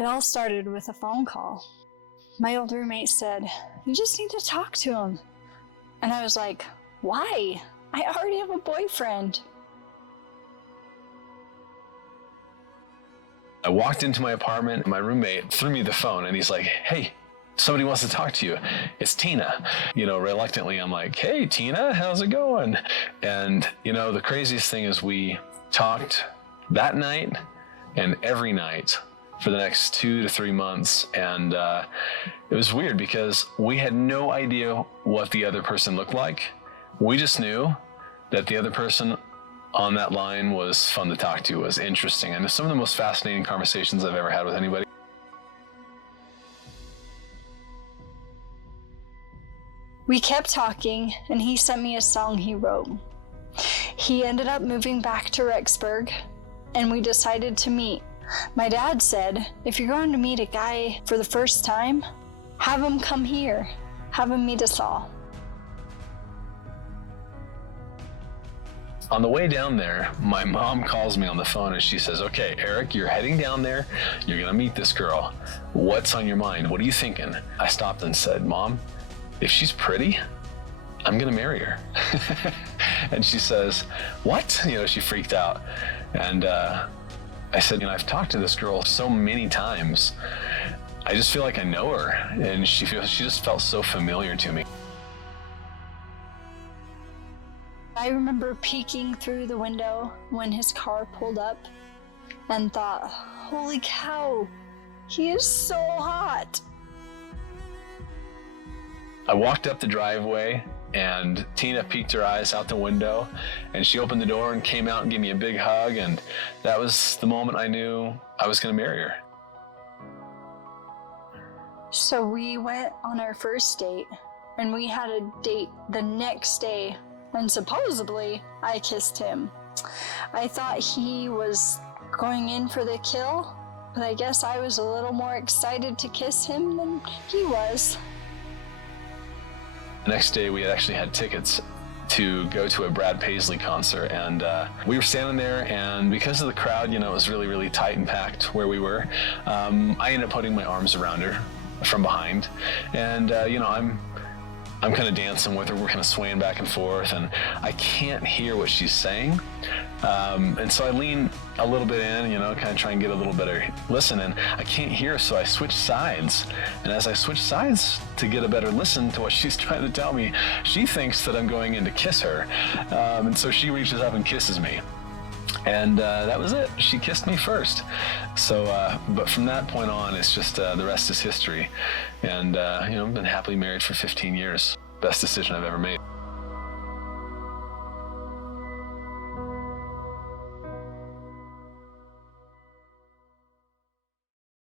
It all started with a phone call. My old roommate said, "You just need to talk to him." And I was like, "Why? I already have a boyfriend." I walked into my apartment, and my roommate threw me the phone, and he's like, "Hey, somebody wants to talk to you. It's Tina." Reluctantly, I'm like, "Hey, Tina, how's it going?" And, the craziest thing is we talked that night and every night for the next 2 to 3 months. And it was weird because we had no idea what the other person looked like. We just knew that the other person on that line was fun to talk to, was interesting, and some of the most fascinating conversations I've ever had with anybody. We kept talking, and he sent me a song he wrote. He ended up moving back to Rexburg, and we decided to meet. My dad said, "If you're going to meet a guy for the first time, have him come here. Have him meet us all." On the way down there, my mom calls me on the phone and she says, "Okay, Eric, you're heading down there. You're gonna meet this girl. What's on your mind? What are you thinking?" I stopped and said, "Mom, if she's pretty, I'm gonna marry her." And she says, "What?" She freaked out. And I said, "I've talked to this girl so many times. I just feel like I know her." And she just felt so familiar to me. I remember peeking through the window when his car pulled up and thought, "Holy cow, he is so hot." I walked up the driveway and Tina peeked her eyes out the window and she opened the door and came out and gave me a big hug, and that was the moment I knew I was going to marry her. So we went on our first date, and we had a date the next day, and supposedly I kissed him. I thought he was going in for the kill, but I guess I was a little more excited to kiss him than he was. The next day, we actually had tickets to go to a Brad Paisley concert, and we were standing there, and because of the crowd, it was really, really tight and packed where we were. I ended up putting my arms around her from behind, and I'm kind of dancing with her. We're kind of swaying back and forth, and I can't hear what she's saying. And so I lean a little bit in, kind of try and get a little better listen, and I can't hear, so I switch sides. And as I switch sides to get a better listen to what she's trying to tell me, she thinks that I'm going in to kiss her. And so she reaches up and kisses me. And that was it. She kissed me first. So, but from that point on, it's just the rest is history. And, I've been happily married for 15 years. Best decision I've ever made.